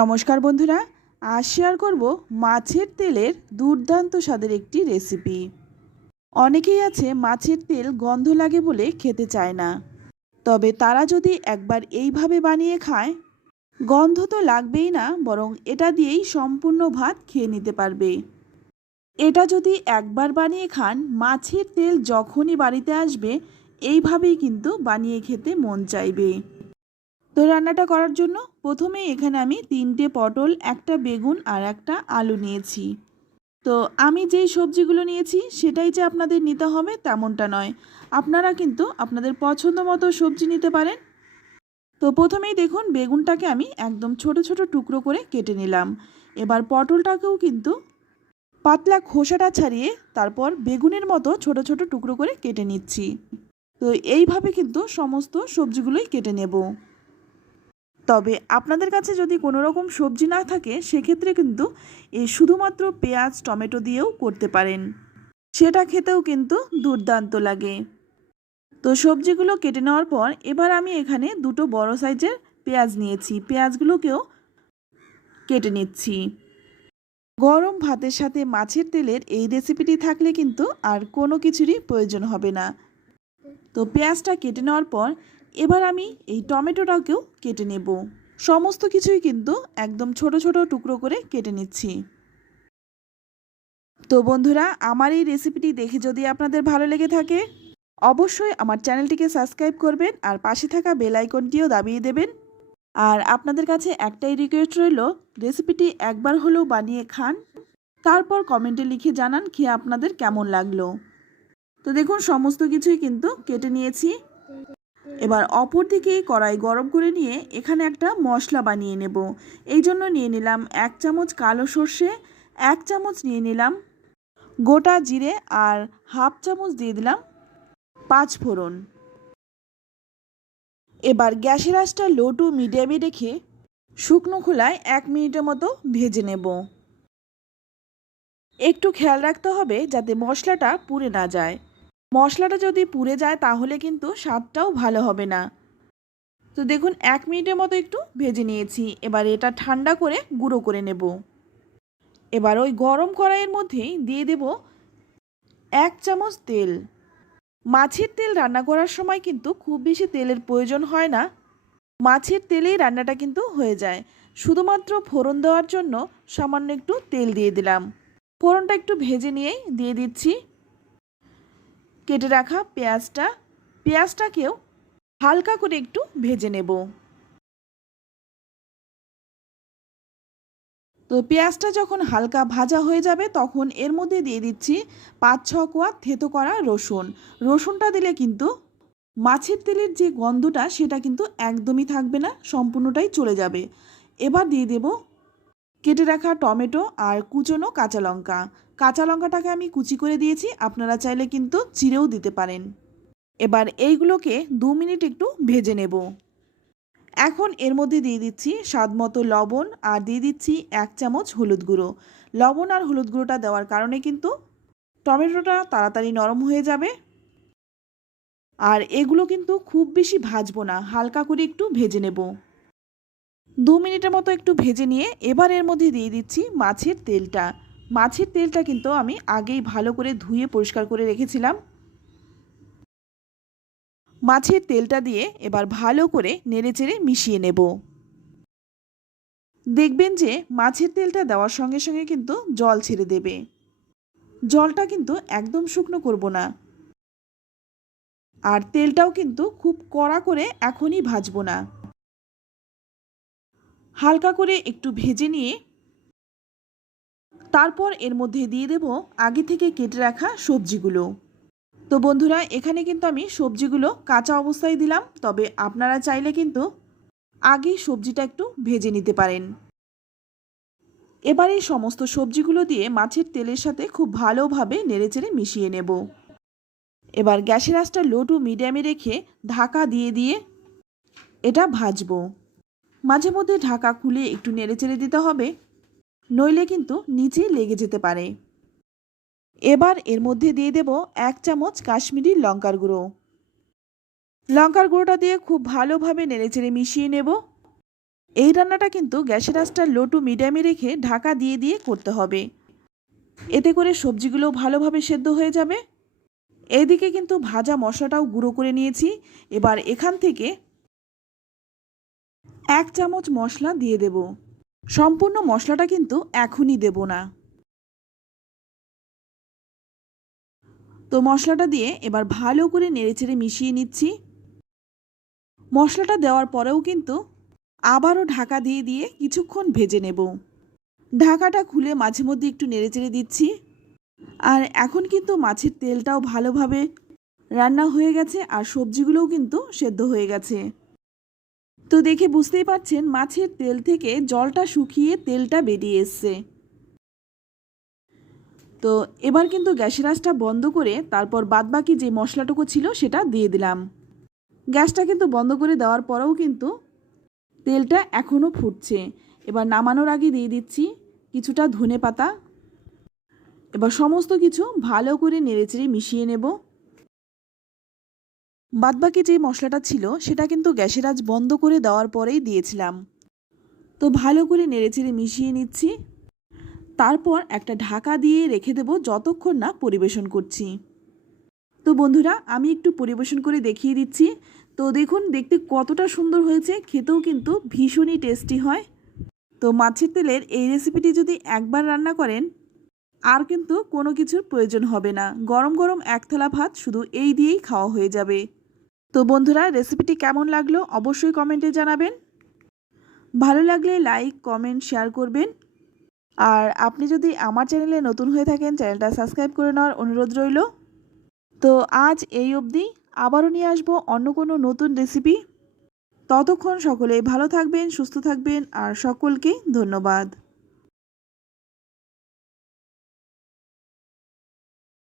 নমস্কার বন্ধুরা, আজ শেয়ার করব মাছের তেলের দুর্দান্ত স্বাদের একটি রেসিপি অনেকেই আছে মাছের তেল গন্ধ লাগে বলে খেতে চায় না, তবে তারা যদি একবার এইভাবে বানিয়ে খায়, গন্ধ তো লাগবেই না, বরং এটা দিয়েই সম্পূর্ণ ভাত খেয়ে নিতে পারবে। এটা যদি একবার বানিয়ে খান, মাছের তেল যখনই বাড়িতে আসবে, এইভাবেই কিন্তু বানিয়ে খেতে মন চাইবে। তো রান্নাটা করার জন্য প্রথমে এখানে আমি তিনটে পটল, একটা বেগুন আর একটা আলু নিয়েছি। তো আমি যেই সবজিগুলো নিয়েছি সেটাই যে আপনাদের নিতে হবে তেমনটা নয়। আপনারা কিন্তু আপনাদের পছন্দ মতো সবজি নিতে পারেন। তো প্রথমেই দেখুন বেগুনটাকে আমি একদম ছোট ছোট টুকরো করে কেটে নিলাম। এবার পটলটাকেও কিন্তু পাতলা খোসাটা ছাড়িয়ে তারপর বেগুনের মতো ছোট ছোট টুকরো করে কেটে নিচ্ছি। তো এইভাবে কিন্তু সমস্ত সবজিগুলোই কেটে নেব। তবে আপনাদের কাছে যদি কোনো রকম সবজি না থাকে, সেক্ষেত্রে কিন্তু এই শুধুমাত্র পেঁয়াজ, টমেটো দিয়েও করতে পারেন। সেটা খেতেও কিন্তু দুর্দান্ত লাগে। তো সবজিগুলো কেটে নেওয়ার পর এবার আমি এখানে দুটো বড় সাইজের পেঁয়াজ নিয়েছি। পেঁয়াজগুলোকেও কেটে নিচ্ছি। গরম ভাতের সাথে মাছের তেলের এই রেসিপিটি থাকলে কিন্তু আর কোনো কিছুরই প্রয়োজন হবে না। তো পেঁয়াজটা কেটে নেওয়ার পর এবার আমি এই টমেটোটাকেও কেটে নেব। সমস্ত কিছুই কিন্তু একদম ছোট ছোট টুকরো করে কেটে নিচ্ছি। তো বন্ধুরা, আমার এই রেসিপিটি দেখে যদি আপনাদের ভালো লেগে থাকে, অবশ্যই আমার চ্যানেলটিকে সাবস্ক্রাইব করবেন আর পাশে থাকা বেল আইকনটিও দাবিয়ে দেবেন। আর আপনাদের কাছে একটাই রিকোয়েস্ট রইল, রেসিপিটি একবার হলেও বানিয়ে খান, তারপর কমেন্টে লিখে জানান খেয়ে আপনাদের কেমন লাগল। তো দেখুন, সমস্ত কিছুই কিন্তু কেটে নিয়েছি। এবার অপর দিকে কড়াই গরম করে নিয়ে এখানে একটা মশলা বানিয়ে নেব। এই জন্য নিয়ে নিলাম এক চামচ কালো সর্ষে, এক চামচ নিয়ে নিলাম গোটা জিরে আর হাফ চামচ দিয়ে দিলাম পাঁচ ফোড়ন। এবার গ্যাসের আঁচটা লো টু মিডিয়ামে রেখে শুকনো খোলায় এক মিনিটের মতো ভেজে নেব। একটু খেয়াল রাখতে হবে যাতে মশলাটা পুড়ে না যায়। মশলাটা যদি পুড়ে যায় তাহলে কিন্তু স্বাদটাও ভালো হবে না। তো দেখুন, এক মিনিটের মতো একটু ভেজে নিয়েছি। এবার এটা ঠান্ডা করে গুঁড়ো করে নেব। এবার ওই গরম কড়াইয়ের মধ্যেই দিয়ে দেব এক চামচ তেল। মাছের তেল রান্না করার সময় কিন্তু খুব বেশি তেলের প্রয়োজন হয় না। মাছের তেলেই রান্নাটা কিন্তু হয়ে যায়। শুধুমাত্র ফোড়ন দেওয়ার জন্য সামান্য একটু তেল দিয়ে দিলাম। ফোড়নটা একটু ভেজে নিয়েই দিয়ে দিচ্ছি। কেটে রাখা পেঁয়াজটা, পেঁয়াজটাকেও হালকা করে একটু ভেজে নেব। তো পেঁয়াজটা যখন হালকা ভাজা হয়ে যাবে, তখন এর মধ্যে দিয়ে দিচ্ছি পাঁচ ছ কোয়া থেতো করা রসুন। রসুনটা দিলে কিন্তু মাছের তেলের যে গন্ধটা, সেটা কিন্তু একদমই থাকবে না, সম্পূর্ণটাই চলে যাবে। এবার দিয়ে দেব কেটে রাখা টমেটো আর কুচনো কাঁচা লঙ্কা। কাঁচা লঙ্কাটাকে আমি কুচি করে দিয়েছি, আপনারা চাইলে কিন্তু চিড়েও দিতে পারেন। এবার এইগুলোকে দু মিনিট একটু ভেজে নেব। এখন এর মধ্যে দিয়ে দিচ্ছি স্বাদ মতো লবণ আর দিয়ে দিচ্ছি এক চামচ হলুদ গুঁড়ো। লবণ আর হলুদ গুঁড়োটা দেওয়ার কারণে কিন্তু টমেটোটা তাড়াতাড়ি নরম হয়ে যাবে। আর এগুলো কিন্তু খুব বেশি ভাজবো না, হালকা করে একটু ভেজে নেব। দু মিনিটের মতো একটু ভেজে নিয়ে এবার এর মধ্যে দিয়ে দিচ্ছি মাছের তেলটা। মাছের তেলটা কিন্তু আমি আগেই ভালো করে ধুয়ে পরিষ্কার করে রেখেছিলাম। মাছের তেলটা দিয়ে এবার ভালো করে নেড়েচেড়ে মিশিয়ে নেব। দেখবেন যে মাছের তেলটা দেওয়ার সঙ্গে সঙ্গে কিন্তু জল ছেড়ে দেবে। জলটা কিন্তু একদম শুকনো করব না। আর তেলটাও কিন্তু খুব কড়া করে এখনই ভাজবো না। হালকা করে একটু ভেজে নিয়ে তারপর এর মধ্যে দিয়ে দেব আগে থেকে কেটে রাখা সবজিগুলো। তো বন্ধুরা, এখানে কিন্তু আমি সবজিগুলো কাঁচা অবস্থায় দিলাম, তবে আপনারা চাইলে কিন্তু আগেই সবজিটা একটু ভেজে নিতে পারেন। এবার সমস্ত সবজিগুলো দিয়ে মাছের তেলের সাথে খুব ভালোভাবে নেড়েচেড়ে মিশিয়ে নেব। এবার গ্যাসের আঁচটা লো টু মিডিয়ামে রেখে ঢাকা দিয়ে দিয়ে এটা ভাজবো। মাঝে মধ্যে ঢাকা খুলে একটু নেড়েচেড়ে দিতে হবে। নইলে কিন্তু নিচে লেগে যেতে পারে। এবার এর মধ্যে দিয়ে দেব এক চামচ কাশ্মীরি লঙ্কার গুঁড়ো। লঙ্কার গুঁড়োটা দিয়ে খুব ভালোভাবে নেড়েচেড়ে মিশিয়ে নেব। এই রান্নাটা কিন্তু গ্যাসের আঁচটা লো টু মিডিয়ামে রেখে ঢাকা দিয়ে দিয়ে করতে হবে। এতে করে সবজিগুলো ভালোভাবে সেদ্ধ হয়ে যাবে। এদিকে কিন্তু ভাজা মশলাটাও গুঁড়ো করে নিয়েছি। এবার এখান থেকে এক চামচ মশলা দিয়ে দেব। সম্পূর্ণ মশলাটা কিন্তু এখনই দেব না। তো মশলাটা দিয়ে এবার ভালো করে নেড়েচেড়ে মিশিয়ে নিচ্ছি। মশলাটা দেওয়ার পরেও কিন্তু আবারও ঢাকা দিয়ে দিয়ে কিছুক্ষণ ভেজে নেব। ঢাকাটা খুলে মাঝে মধ্যে একটু নেড়েচেড়ে দিচ্ছি। আর এখন কিন্তু মাছের তেলটাও ভালোভাবে রান্না হয়ে গেছে আর সবজিগুলোও কিন্তু সেদ্ধ হয়ে গেছে। তো দেখে বুঝতেই পারছেন মাছের তেল থেকে জলটা শুকিয়ে তেলটা বেরিয়ে এসছে। তো এবার কিন্তু গ্যাসের আঁচটা বন্ধ করে তারপর বাদবাকি যে মশলাটুকু ছিল সেটা দিয়ে দিলাম। গ্যাসটা কিন্তু বন্ধ করে দেওয়ার পরেও কিন্তু তেলটা এখনও ফুটছে। এবার নামানোর আগে দিয়ে দিচ্ছি কিছুটা ধনে পাতা এবার সমস্ত কিছু ভালো করে নেড়েচেড়ে মিশিয়ে নেব। বাদবাকি যে মশলাটা ছিল, সেটা কিন্তু গ্যাসের আজ বন্ধ করে দেওয়ার পরেই দিয়েছিলাম। তো ভালো করে নেড়েচেড়ে মিশিয়ে নিচ্ছি। তারপর একটা ঢাকা দিয়ে রেখে দেব যতক্ষণ না পরিবেশন করছি। তো বন্ধুরা, আমি একটু পরিবেশন করে দেখিয়ে দিচ্ছি। তো দেখুন, দেখতে কতটা সুন্দর হয়েছে, খেতেও কিন্তু ভীষণই টেস্টি হয়। তো মাছের তেলের এই রেসিপিটি যদি একবার রান্না করেন, আর কিন্তু কোনো কিছুর প্রয়োজন হবে না। গরম গরম এক থালা ভাত শুধু এই দিয়েই খাওয়া হয়ে যাবে। তো বন্ধুরা রেসিপিটি কেমন লাগল অবশ্যই কমেন্টে জানাবেন। ভালো লাগলে লাইক কমেন্ট শেয়ার করবেন। আর আপনি যদি আমার চ্যানেলে নতুন হয়ে থাকেন চ্যানেলটা সাবস্ক্রাইব করে নেওয়ার অনুরোধ রইল। তো আজ এই অবধি আবারও নিয়ে আসব অন্য কোনো নতুন রেসিপি ততক্ষণ সকলে ভালো থাকবেন, সুস্থ থাকবেন, আর সকলকে ধন্যবাদ।